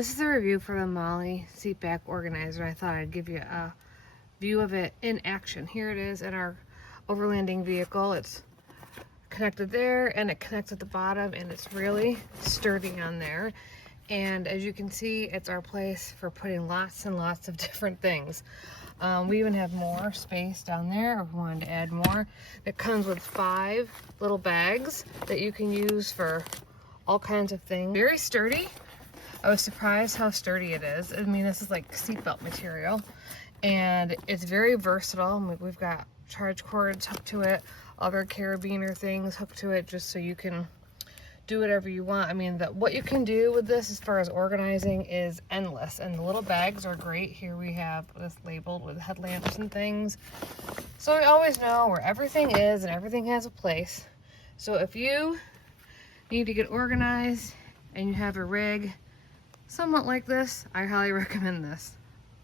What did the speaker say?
This is a review for the Molle seat back organizer. I thought I'd give you a view of it in action. Here it is in our overlanding vehicle. It's connected there and it connects at the bottom, and it's really sturdy on there. And as you can see, it's our place for putting lots and lots of different things. We even have more space down there if we wanted to add more. It comes with 5 little bags that you can use for all kinds of things. Very sturdy. I was surprised how sturdy it is. I mean, this is like seatbelt material, and it's very versatile. We've got charge cords hooked to it, other carabiner things hooked to it, just so you can do whatever you want. I mean, what you can do with this as far as organizing is endless, and the little bags are great. Here we have this labeled with headlamps and things, so we always know where everything is and everything has a place. So if you need to get organized and you have a rig somewhat like this, I highly recommend this.